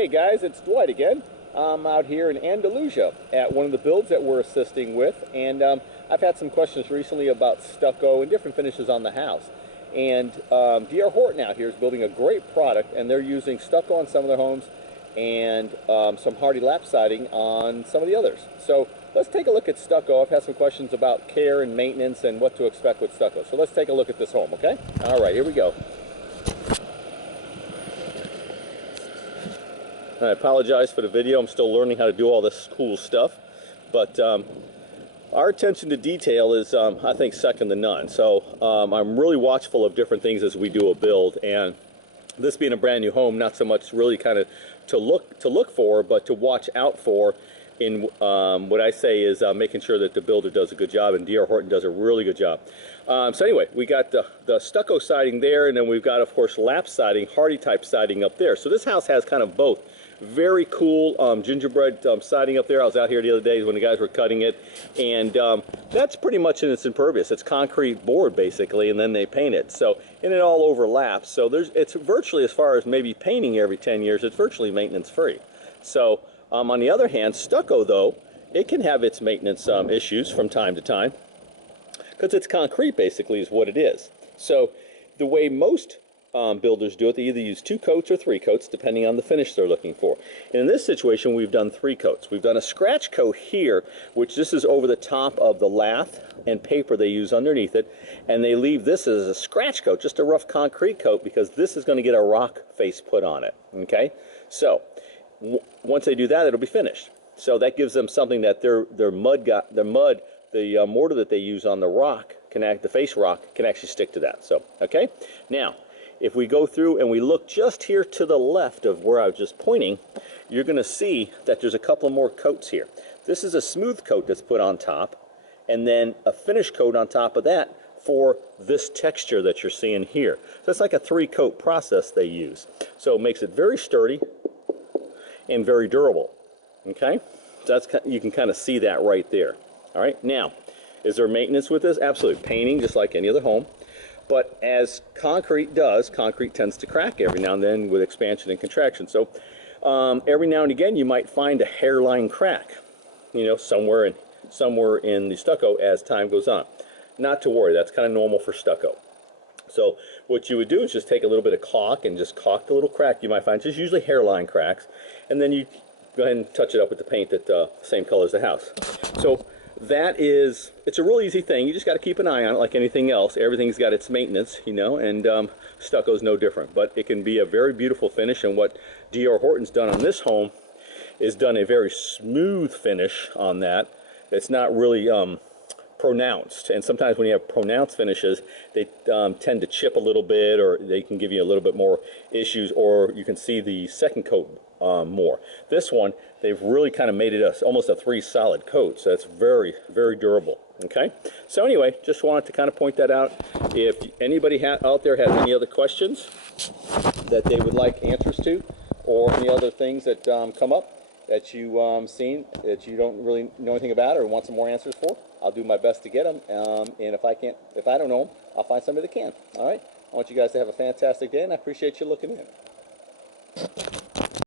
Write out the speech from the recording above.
Hey guys, it's Dwight again. I'm out here in Andalusia at one of the builds that we're assisting with, and I've had some questions recently about stucco and different finishes on the house. And D.R. Horton out here is building a great product, and they're using stucco on some of their homes and some hardy lap siding on some of the others. So let's take a look at stucco. I've had some questions about care and maintenance and what to expect with stucco. So let's take a look at this home, okay? All right, here we go. I apologize for the video. I'm still learning how to do all this cool stuff, but our attention to detail is, I think, second to none. So I'm really watchful of different things as we do a build, and this being a brand new home, not so much really kind of to look for, but to watch out for in what I say is making sure that the builder does a good job, and D.R. Horton does a really good job. So anyway, we got the stucco siding there, and then we've got, of course, lap siding, hardy type siding up there. So this house has kind of both. Very cool gingerbread siding up there. I was out here the other day when the guys were cutting it, and that's pretty much in its impervious. It's concrete board basically, and then they paint it. So, and it all overlaps. So it's virtually, as far as maybe painting every 10 years, it's virtually maintenance free. So on the other hand, stucco though, it can have its maintenance issues from time to time because it's concrete basically is what it is. So the way most builders do it, they either use 2 coats or 3 coats depending on the finish they're looking for. And in this situation we've done 3 coats. We've done a scratch coat here, which this is over the top of the lath and paper they use underneath it, and they leave this as a scratch coat, just a rough concrete coat, because this is going to get a rock face put on it. Okay, so once they do that, it'll be finished. So that gives them something that the mortar that they use on the rock the face rock can actually stick to that. So okay, now if we go through and we look just here to the left of where I was just pointing, you're going to see that there's a couple more coats here. This is a smooth coat that's put on top, and then a finish coat on top of that for this texture that you're seeing here. So it's like a 3-coat process they use. So it makes it very sturdy and very durable. Okay, so that's, you can kind of see that right there. All right, now, is there maintenance with this? Absolutely. Painting, just like any other home. But as concrete does, concrete tends to crack every now and then with expansion and contraction. So every now and again you might find a hairline crack, you know, somewhere in the stucco as time goes on. Not to worry, that's kind of normal for stucco. So what you would do is just take a little bit of caulk and just caulk the little crack you might find, just usually hairline cracks, and then you go ahead and touch it up with the paint that same color as the house. So it's a real easy thing. You just got to keep an eye on it like anything else. Everything's got its maintenance, you know, and stucco's no different. But it can be a very beautiful finish, and what D.R. Horton's done on this home is done a very smooth finish on that. It's not really pronounced, and sometimes when you have pronounced finishes, they tend to chip a little bit, or they can give you a little bit more issues, or you can see the second coat more. This one, they've really kind of made it almost a 3 solid coat, so it's very, very durable. Okay, so anyway, just wanted to kind of point that out. If anybody out there has any other questions that they would like answers to, or any other things that come up that you've seen that you don't really know anything about or want some more answers for, I'll do my best to get them. And if I don't know them, I'll find somebody that can. All right, I want you guys to have a fantastic day, and I appreciate you looking in.